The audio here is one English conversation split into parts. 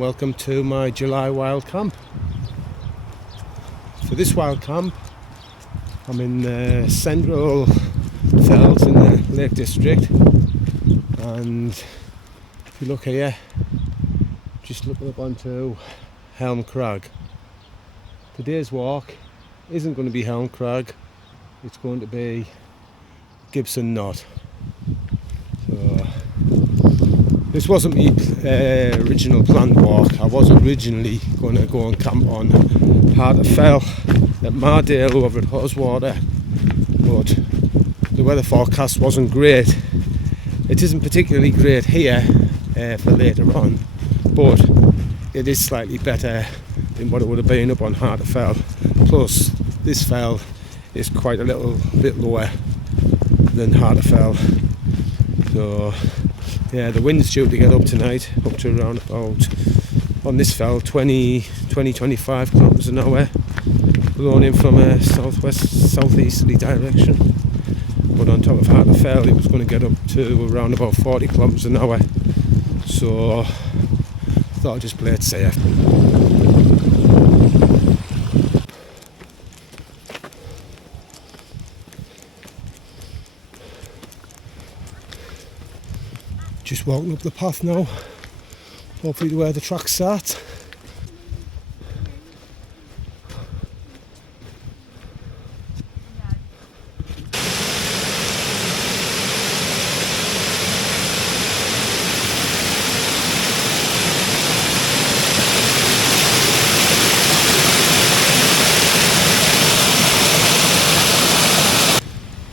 and welcome to my July wild camp. For this wild camp I'm in the central fells in the Lake District, and if you look here, just looking up onto Helm Crag. Today's walk isn't going to be Helm Crag, it's going to be Gibson Knott. So this wasn't my original planned walk. I was originally going to go and camp on Heart of Fell at Mardale over at Hoswater, but the weather forecast wasn't great. It isn't particularly great here for later on, but it is slightly better than what it would have been up on Heart of Fell. Plus this fell is quite a little bit lower than Heart of Fell. So yeah, the wind's due to get up tonight, up to around about, on this fell, 20-25 kilometres an hour, blowing in from a southeasterly direction. But on top of Heart of Fell it was going to get up to around about 40 kilometres an hour. So I thought I'd just play it safe. Just walking up the path now, hopefully to where the track starts.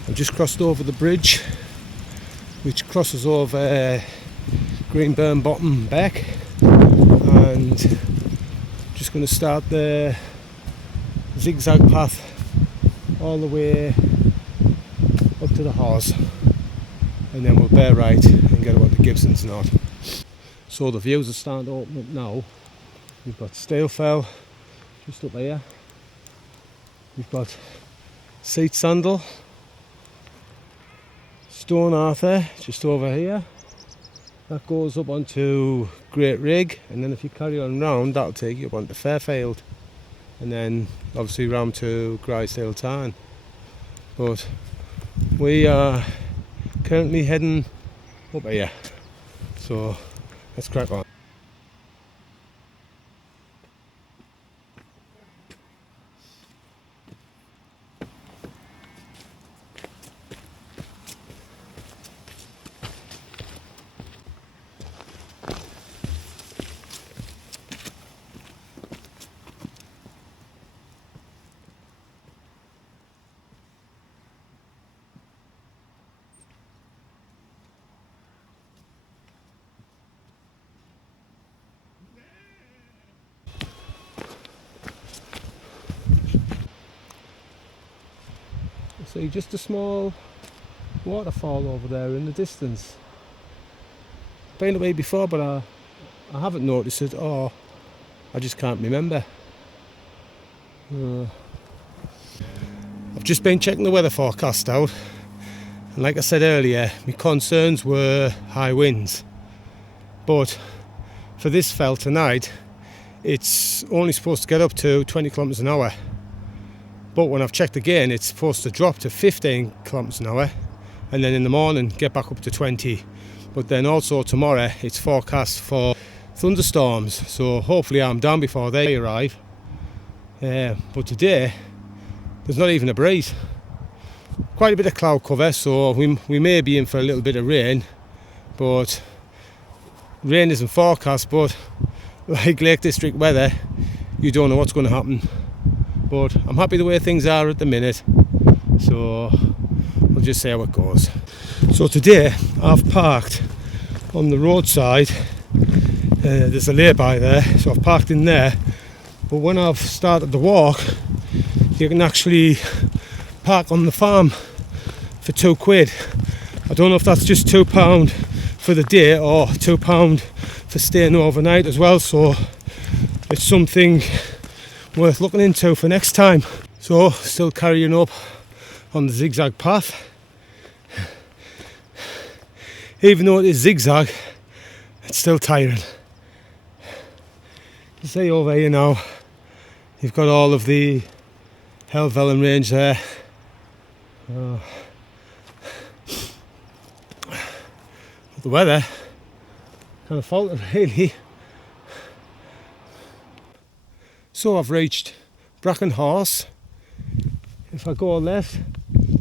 I've just crossed over the bridge, which crosses over Greenburn Bottom back, and just going to start the zigzag path all the way up to the Hause, and then we'll bear right and get about the Gibson's Knott. So the views are starting to open up now. We've got Stalefell just up here, we've got Seat Sandal, Stone Arthur just over here. That goes up onto Great Rig, and then if you carry on round, that'll take you up onto Fairfield, and then obviously round to Grisdale Tarn. But we are currently heading up here, so let's crack on. See just a small waterfall over there in the distance. Been away before, but I haven't noticed it, or I just can't remember. I've just been checking the weather forecast out, and like I said earlier, my concerns were high winds. But for this fell tonight, it's only supposed to get up to 20 kilometres an hour. But when I've checked again, it's supposed to drop to 15 kilometres an hour, and then in the morning get back up to 20. But then also tomorrow it's forecast for thunderstorms, so hopefully I'm down before they arrive. But today there's not even a breeze. Quite a bit of cloud cover, so we may be in for a little bit of rain, but rain isn't forecast. But like Lake District weather, you don't know what's going to happen. But I'm happy the way things are at the minute, so we'll just see how it goes. So today I've parked on the roadside. There's a lay-by there, so I've parked in there. But when I've started the walk, you can actually park on the farm for £2. I don't know if that's just £2 for the day or £2 for staying overnight as well, so it's something worth looking into for next time. So still carrying up on the zigzag path. Even though it is zigzag, it's still tiring. say over here now, you've got all of the Helm range there. The weather kind of faltered really. So I've reached Bracken Hause. If I go left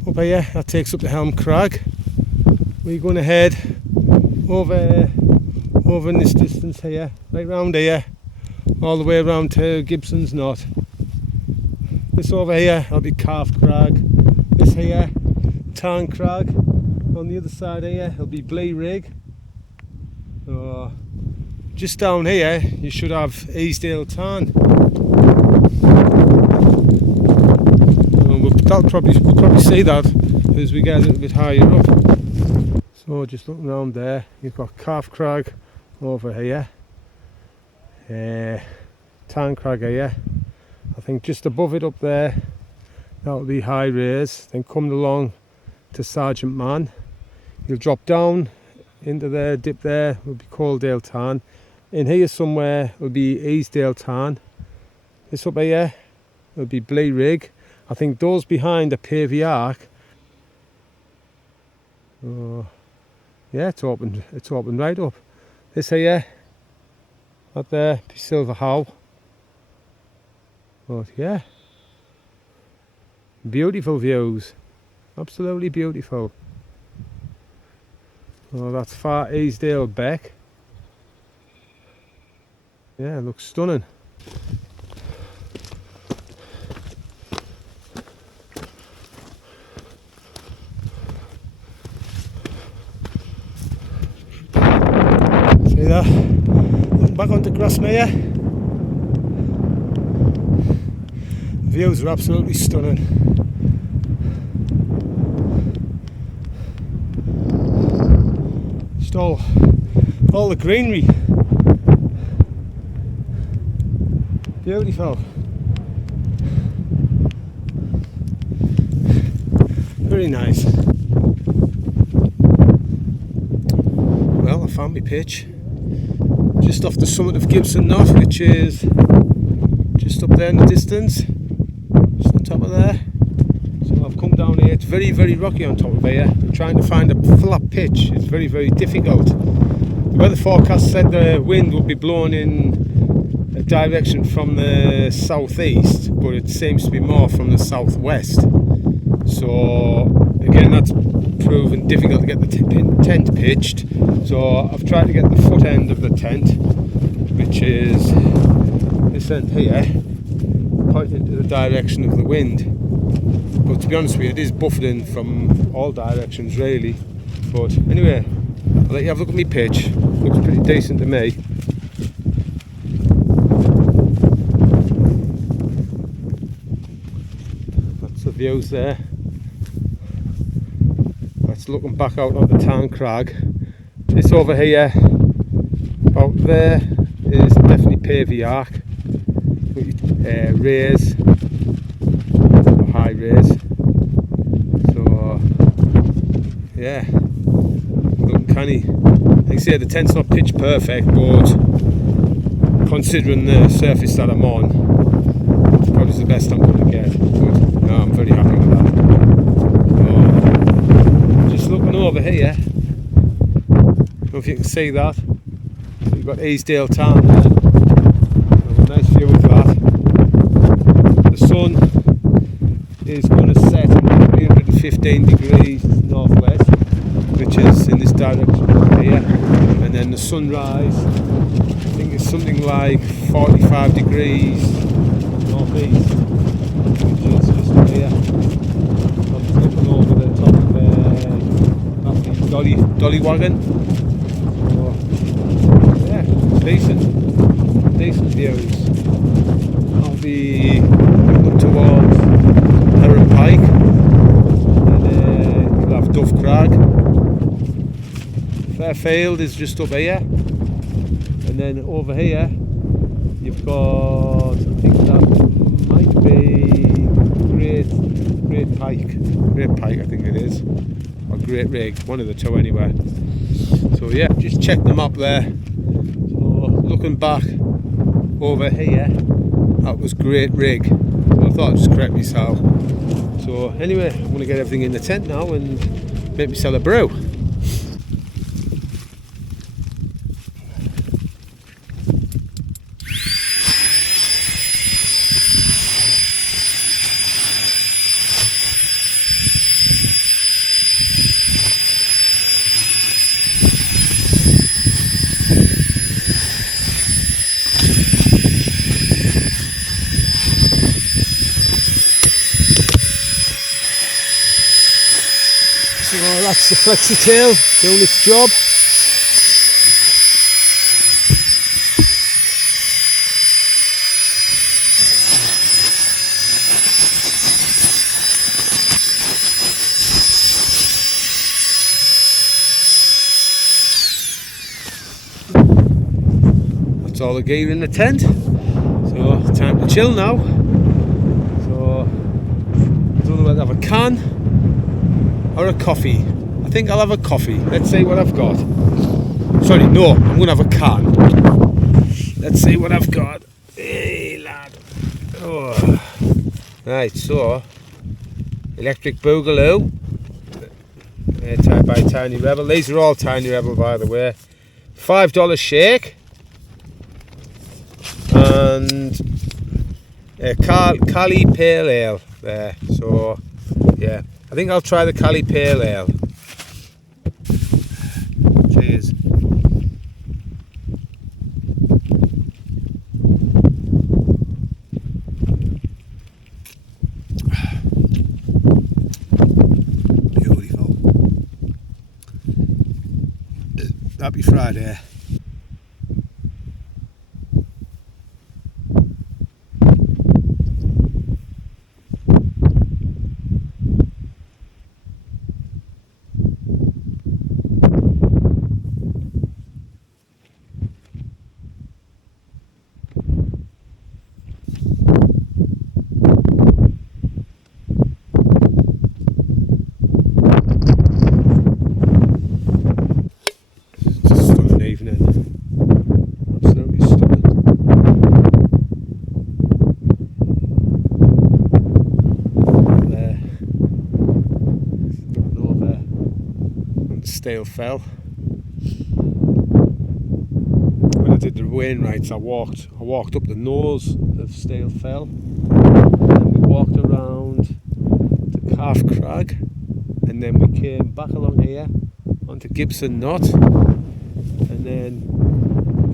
up here, that takes up to Helm Crag. We're going to head over in this distance here, right round here, all the way around to Gibson Knott. This over here, that'll be Calf Crag. This here, Tarn Crag. On the other side here, it'll be Blee Rig. Just down here, you should have Easdale Tarn. We'll probably see that as we get a little bit higher up. So just looking around there, you've got Calf Crag over here, Tarn Crag here. I think just above it up there, that'll be High Raise. Then coming along to Sergeant Man, you'll drop down into there, dip there, will be Coaldale Tarn. In here somewhere will be Easdale Tarn. This up here will be Blee Rig. I think those behind are Pavey Ark. Yeah, it's open right up. This here, up there, be Silver How. But yeah, beautiful views, absolutely beautiful. Oh, that's Far Easdale Beck. Yeah, it looks stunning. See that? Looking back onto Grasmere. The views are absolutely stunning. Just all the greenery. Beautiful. Very nice. Well, I found my pitch just off the summit of Gibson Knott, which is just up there in the distance, just on top of there. So I've come down here. It's very, very rocky on top of here. I'm trying to find a flat pitch. It's very, very difficult. The weather forecast said the wind would be blowing in a direction from the southeast, but it seems to be more from the southwest. So again, that's proven difficult to get the tent pitched. So I've tried to get the foot end of the tent, which is this end here, pointing into the direction of the wind. But to be honest with you, it is buffeting from all directions really. But anyway, I'll let you have a look at my pitch. Looks pretty decent to me. That's the views there. That's looking back out on the Tarn Crag. This over here, about there, is definitely Pavey Ark. Raise, or High Raise. So yeah, looking canny. Like I say, the tent's not pitch perfect, but considering the surface that I'm on, it's probably the best I'm going to get. But no, I'm very happy with that. Just looking over here, I don't know if you can see that. You've got Easdale Tarn there. A nice view of that. The sun is going to set at 315 degrees northwest, which is in this direction over here. And then the sunrise, I think it's something like 45 degrees northeast, which is just over here. I'm looking over the top of Dolly Wagon. So, yeah, decent views. I'll be up towards Heron Pike, and you'll have Dove Crag. Fairfield is just up here, and then over here you've got, I think that might be Great Pike I think it is, or Great Rig, one of the two anyway. So yeah, just check them up there. So looking back over here, that was great rig. So I thought I'd just correct myself. So anyway, I'm going to get everything in the tent now and make myself a brew. So that's the flexi tail doing its job. That's all the gear in the tent. So time to chill now. So I don't know whether to have a can or a coffee. I think I'll have a coffee. Let's see what I've got. Sorry, no, I'm going to have a can. Let's see what I've got. Hey, lad. Oh. Right, so electric boogaloo. Type by Tiny Rebel. These are all Tiny Rebel, by the way. $5 shake. And a Cali Pale Ale there. So, yeah. I think I'll try the Cali Pale Ale. Cheers. Beautiful. Happy Friday. Stale fell. When I did the Wainwrights, I walked up the nose of Stale Fell, and we walked around to Calf Crag, and then we came back along here onto Gibson Knott, and then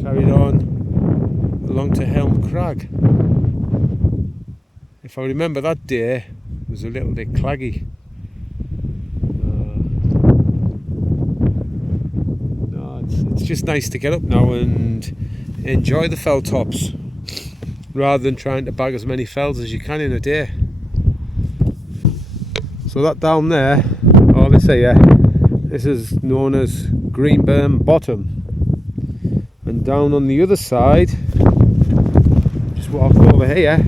carried on along to Helm Crag. If I remember, that day it was a little bit claggy. It's just nice to get up now and enjoy the fell tops rather than trying to bag as many fells as you can in a day. So that down there, all this here, this is known as Greenburn Bottom, and down on the other side, just walk over here,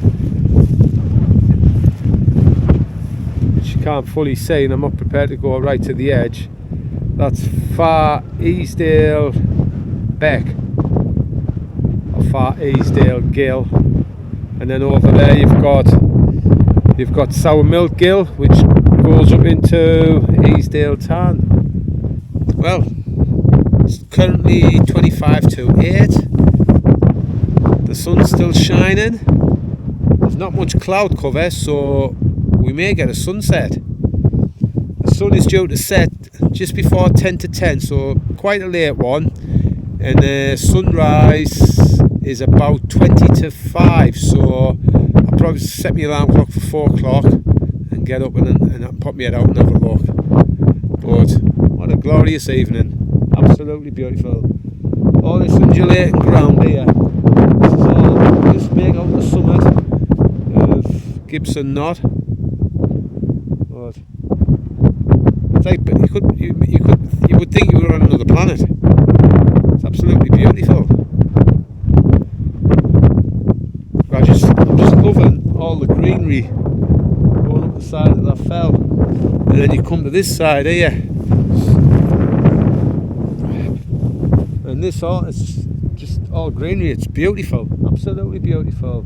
which you can't fully see and I'm not prepared to go right to the edge. That's Far Easdale Beck, or Far Easdale Gill, and then over there you've got Sour Milk Gill, which goes up into Easdale Tarn. Well, it's currently 25 to 8. The sun's still shining. There's not much cloud cover, so we may get a sunset. The sun is due to set just before 10 to 10, so quite a late one, and the sunrise is about 20 to 5, so I'll probably set my alarm clock for 4 o'clock and get up and pop my head out and have a look. But what a glorious evening, absolutely beautiful. All this undulating ground here, this is all just make out the summit of Gibson Knott. But it's like, you would think you were on another planet. It's absolutely beautiful. I'm just loving all the greenery going up the side of that fell, and then you come to this side here, and this all, it's just all greenery. It's beautiful. absolutely beautiful.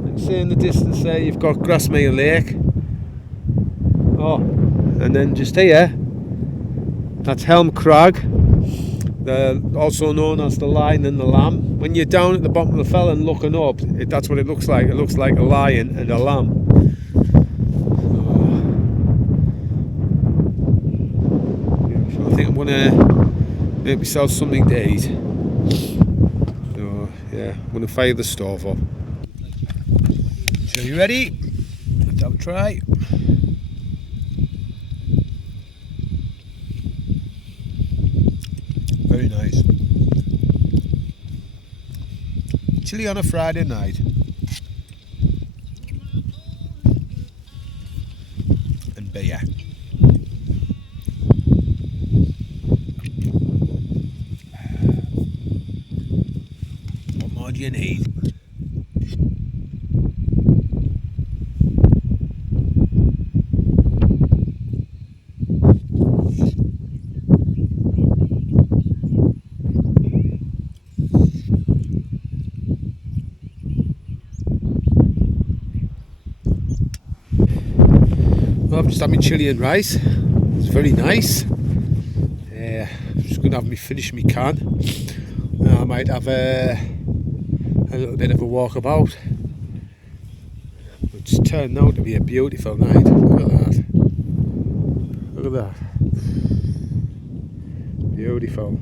Like say in the distance there you've got Grasmere Lake. Oh, and then just here, that's Helm Crag, also known as the Lion and the Lamb. When you're down at the bottom of the fell and looking up, that's what it looks like. It looks like a lion and a lamb. I think I'm going to make myself something to eat. So yeah, I'm going to fire the stove up. So you ready? Let's have a try. Very nice. Chilli on a Friday night. And beer. What more do you need? Well, I've just had my chilli and rice. It's very nice. I'm just going to have me finish my can. I might have a little bit of a walk about. It's turned out to be a beautiful night. Look at that. Look at that. Beautiful.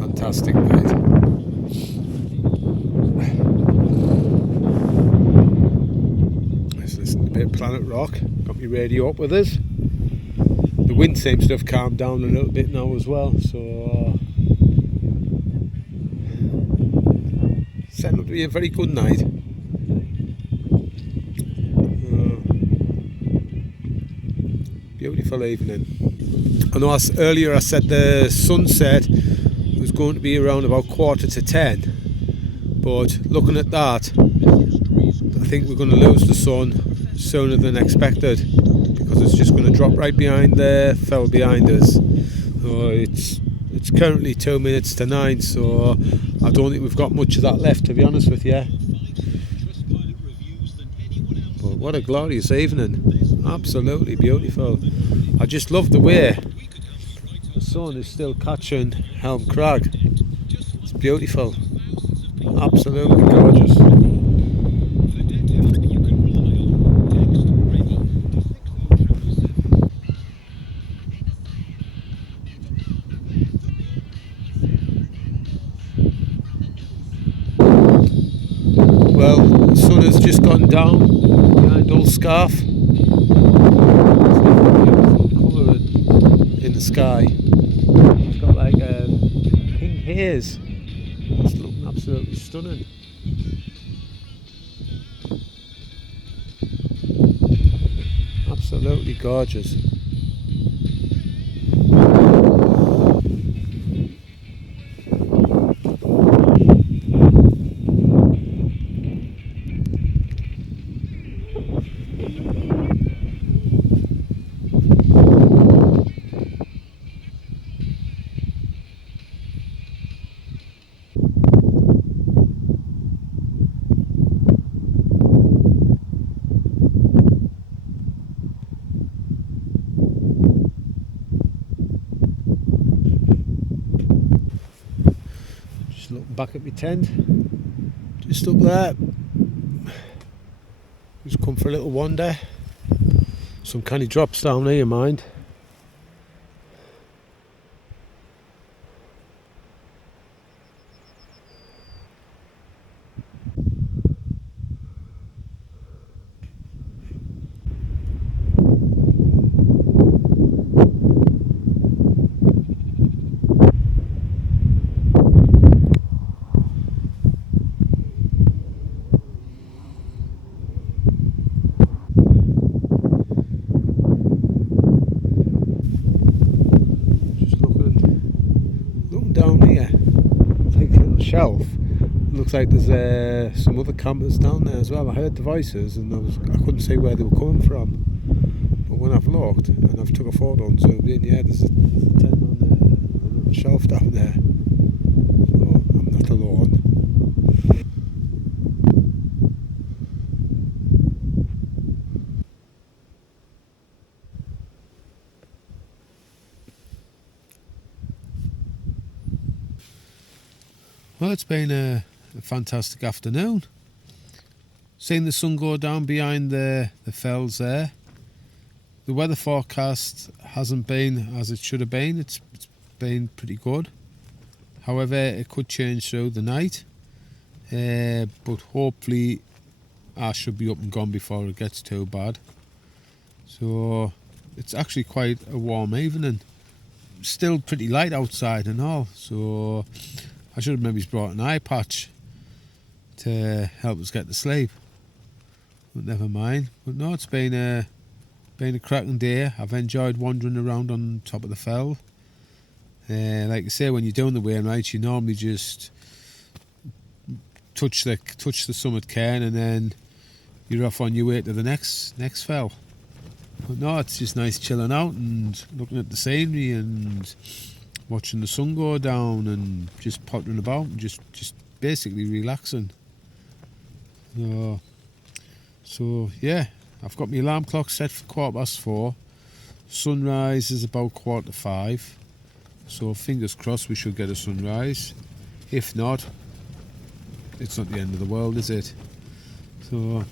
Fantastic night. Let's listen to a bit of Planet Rock. Got my radio up with us. The wind seems to have calmed down a little bit now as well, so setting up to be a very good night. Beautiful evening. I know earlier I said the sunset was going to be around about 9:45, but looking at that, I think we're going to lose the sun sooner than expected, because it's just going to drop right behind the fell behind us. So it's currently 9:02, so I don't think we've got much of that left, to be honest with you. But what a glorious evening. Absolutely beautiful. I just love the way the sun is still catching Helm Crag. It's beautiful. Absolutely gorgeous. Well, the sun has just gone down behind Old Scarf. It's colour in the sky. It's got like a pink haze. It's looking absolutely stunning. Absolutely gorgeous. Looking back at my tent, just up there. Just come for a little wander. Some canny drops down here, mind. Down here, like a little shelf. It looks like there's some other campers down there as well. I heard the voices and I couldn't see where they were coming from. But when I've looked and I've took a photo and zoomed in, yeah, there's a tent on a little shelf down there. So I'm not alone. Well, it's been a fantastic afternoon. Seeing the sun go down behind the fells there. The weather forecast hasn't been as it should have been. It's been pretty good. However, it could change through the night. But hopefully I should be up and gone before it gets too bad. So it's actually quite a warm evening. Still pretty light outside and all. So I should have maybe brought an eye patch to help us get to sleep. But never mind. But no, it's been a cracking day. I've enjoyed wandering around on top of the fell. Like I say, when you're doing the Wainwrights, you normally just touch the summit cairn and then you're off on your way to the next fell. But no, it's just nice chilling out and looking at the scenery and watching the sun go down and just pottering about and just basically relaxing. So yeah, I've got my alarm clock set for 4:15. Sunrise is about 4:45. So fingers crossed we should get a sunrise. If not, it's not the end of the world, is it? So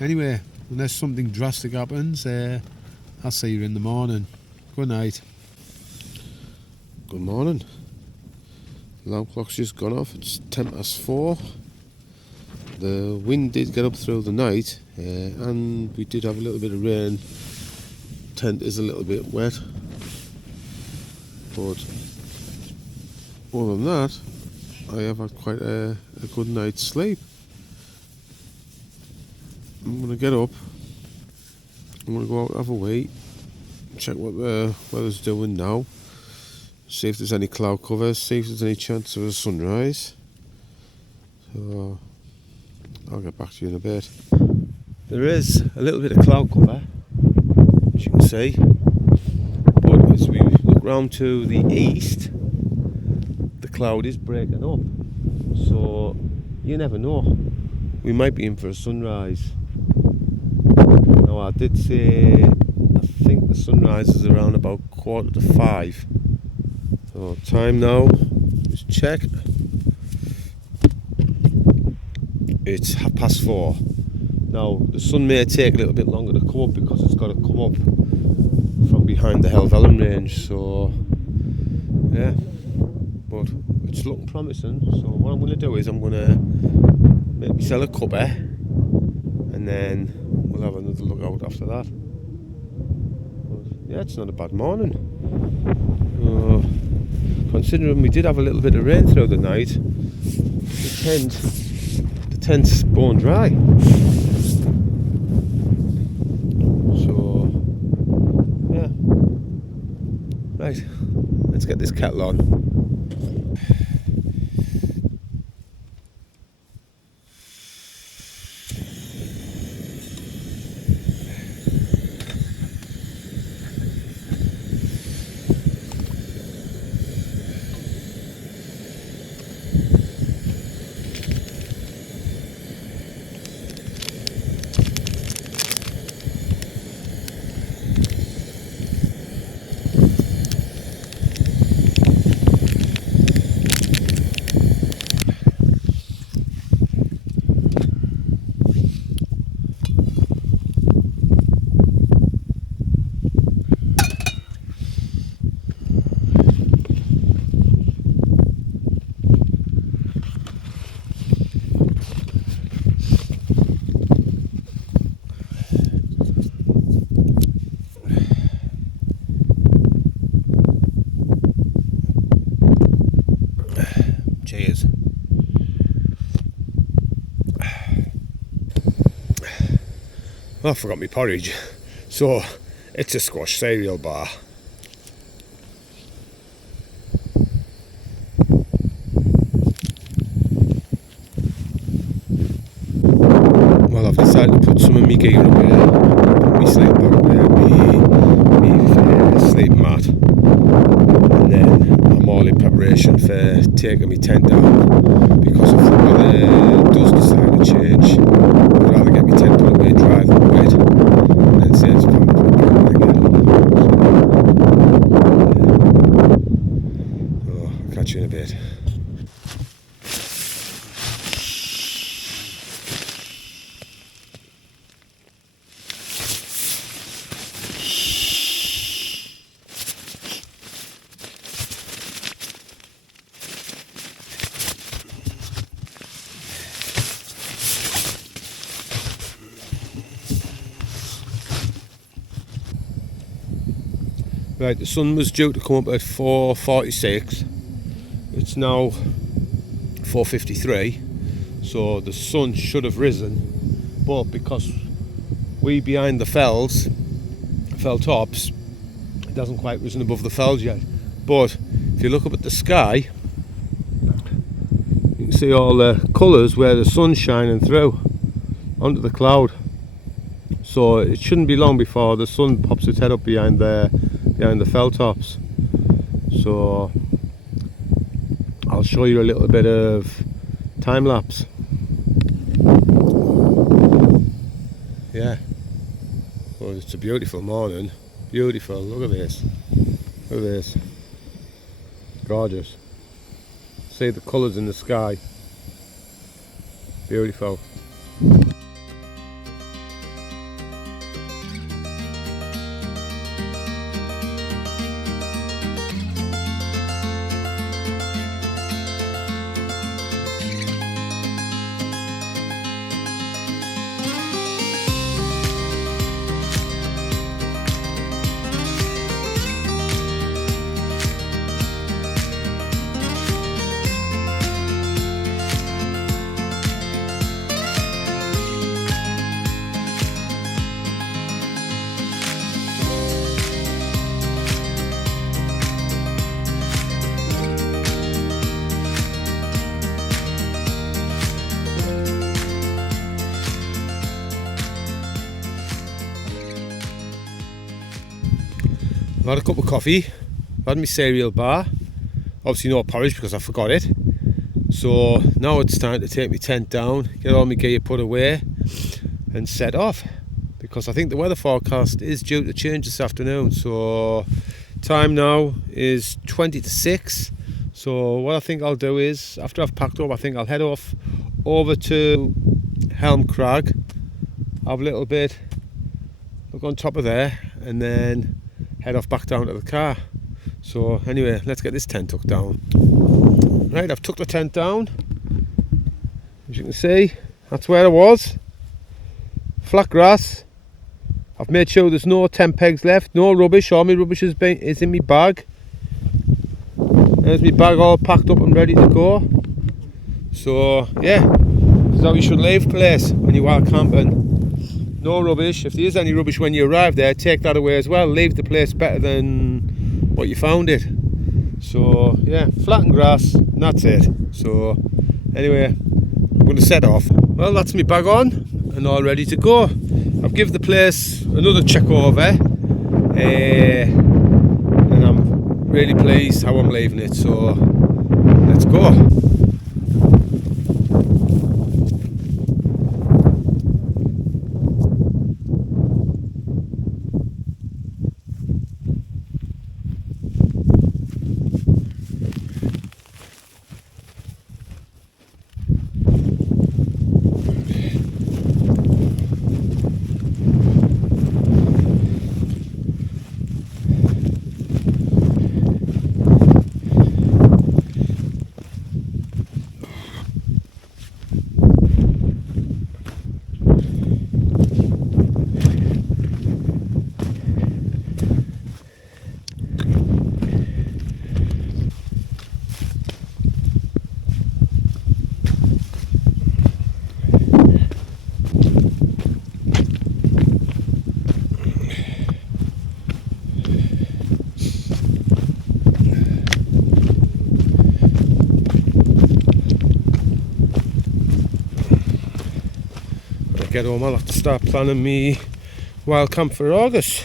anyway, unless something drastic happens, I'll see you in the morning. Good night. Good morning. Alarm clock's just gone off. It's 4:10. The wind did get up through the night, and we did have a little bit of rain. Tent is a little bit wet, but other than that, I have had quite a good night's sleep. I'm going to get up. I'm going to go out, have a wee, check what the weather's doing now, see if there's any cloud cover, see if there's any chance of a sunrise. So I'll get back to you in a bit. There is a little bit of cloud cover, as you can see, but as we look round to the east, the cloud is breaking up, so you never know, we might be in for a sunrise. Now I did say I think the sunrise is around about 4:45. So time now, just check. It's 4:30. Now the sun may take a little bit longer to come up because it's got to come up from behind the Helvellyn range. So yeah, but it's looking promising. So what I'm going to do is I'm going to make myself a cuppa, and then we'll have another look out after that. But yeah, it's not a bad morning. Considering we did have a little bit of rain through the night, the tent's bone dry. So yeah, right, let's get this kettle on. Cheers. Well, I forgot my porridge, so it's a squash cereal bar. Well, I've decided to put some of my gear away, put my sleep bag away, taking my tent down, because if the weather does decide to change, I'd rather get my tent put away dry than wet, and then say it's probably I'll catch you in a bit. Right, the sun was due to come up at 4:46. It's now 4:53, so the sun should have risen, but because we behind the fell tops, it hasn't quite risen above the fells yet. But if you look up at the sky, you can see all the colours where the sun's shining through onto the cloud. So it shouldn't be long before the sun pops its head up behind the fell tops. So I'll show you a little bit of time lapse. Yeah, well, it's a beautiful morning. Beautiful. Look at this. Look at this. Gorgeous. See the colours in the sky. Beautiful. I've had a cup of coffee, I've had my cereal bar, obviously no porridge because I forgot it. So now it's time to take my tent down, get all my gear put away and set off, because I think the weather forecast is due to change this afternoon. So time now is 20 to 6. So what I think I'll do is, after I've packed up, I think I'll head off over to Helm Crag, have a little bit, look on top of there, and then head off back down to the car. So anyway, let's get this tent tucked down. Right, I've tucked the tent down. As you can see, that's where I was. Flat grass. I've made sure there's no tent pegs left, no rubbish. All my rubbish is in my bag. There's my bag all packed up and ready to go. So yeah, this is how you should leave place when you're wild camping. No rubbish. If there is any rubbish when you arrive there, take that away as well. Leave the place better than what you found it. So yeah, flattened grass and that's it. So anyway, I'm going to set off. Well, that's my bag on and all ready to go. I've given the place another check over, and I'm really pleased how I'm leaving it. So let's go. Get home, I'll have to start planning me wild camp for August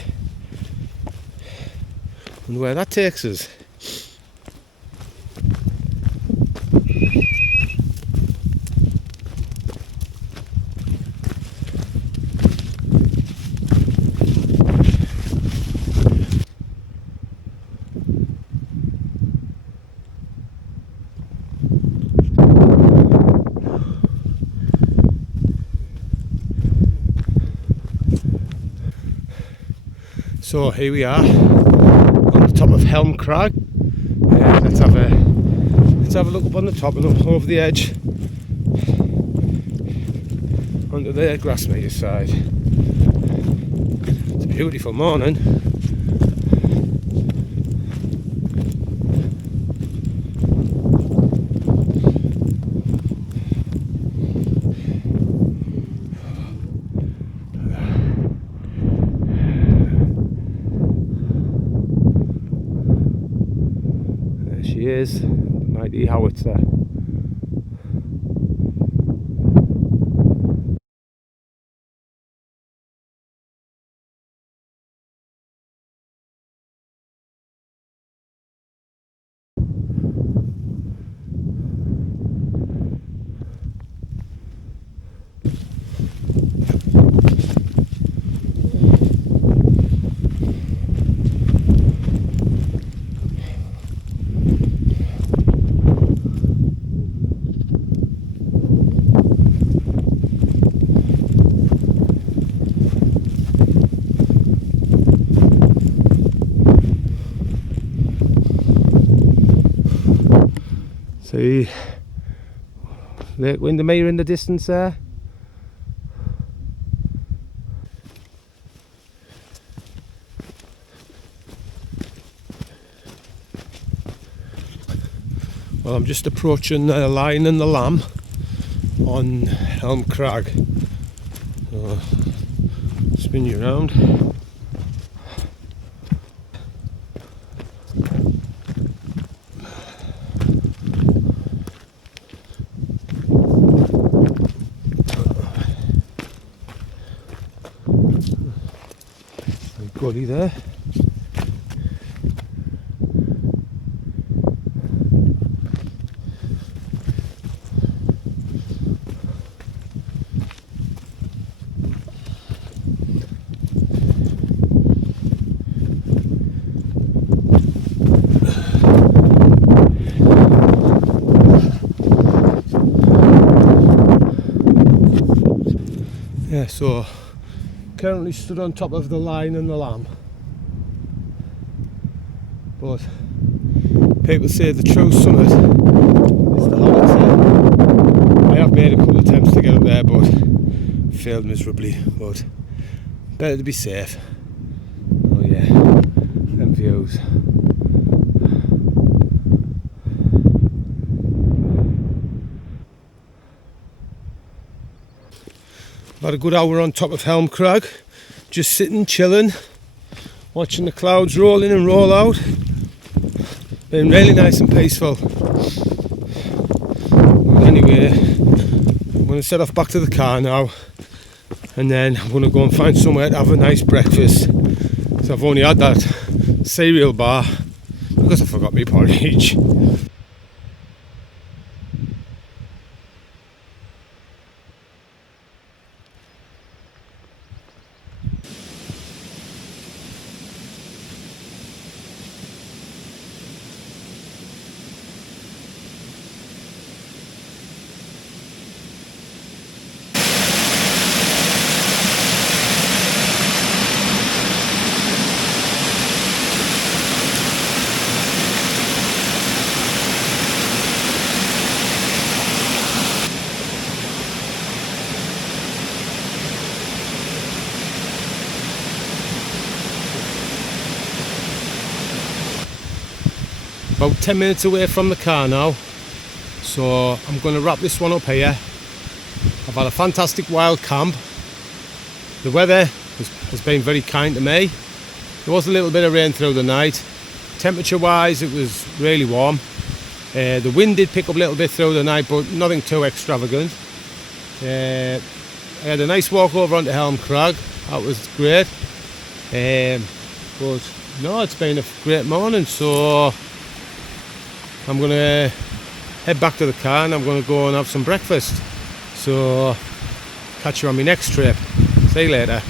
and where that takes us. So here we are on the top of Helm Crag. Let's have a look up on the top and up over the edge onto the Grassmeter side. It's a beautiful morning. She is the Mighty Howitzer. See Lake Windermere in the distance there. Well, I'm just approaching the Lion and the Lamb on Helm Crag. So, spin you around. Gully there. Yeah, so currently stood on top of the Lion and the Lamb, but people say the true summit is the Howitzer. I have made a couple of attempts to get up there but failed miserably, but better to be safe. Oh yeah, them views. About a good hour on top of Helm Crag, just sitting, chilling, watching the clouds roll in and roll out. Been really nice and peaceful. Anyway, I'm going to set off back to the car now, and then I'm going to go and find somewhere to have a nice breakfast. So I've only had that cereal bar because I forgot my porridge. About 10 minutes away from the car now, so I'm going to wrap this one up here. I've had a fantastic wild camp. The weather has been very kind to me. There was a little bit of rain through the night. Temperature wise it was really warm. The wind did pick up a little bit through the night, but nothing too extravagant. I had a nice walk over onto Helm Crag, that was great. But no, it's been a great morning, so I'm going to head back to the car and I'm going to go and have some breakfast. So catch you on my next trip. See you later.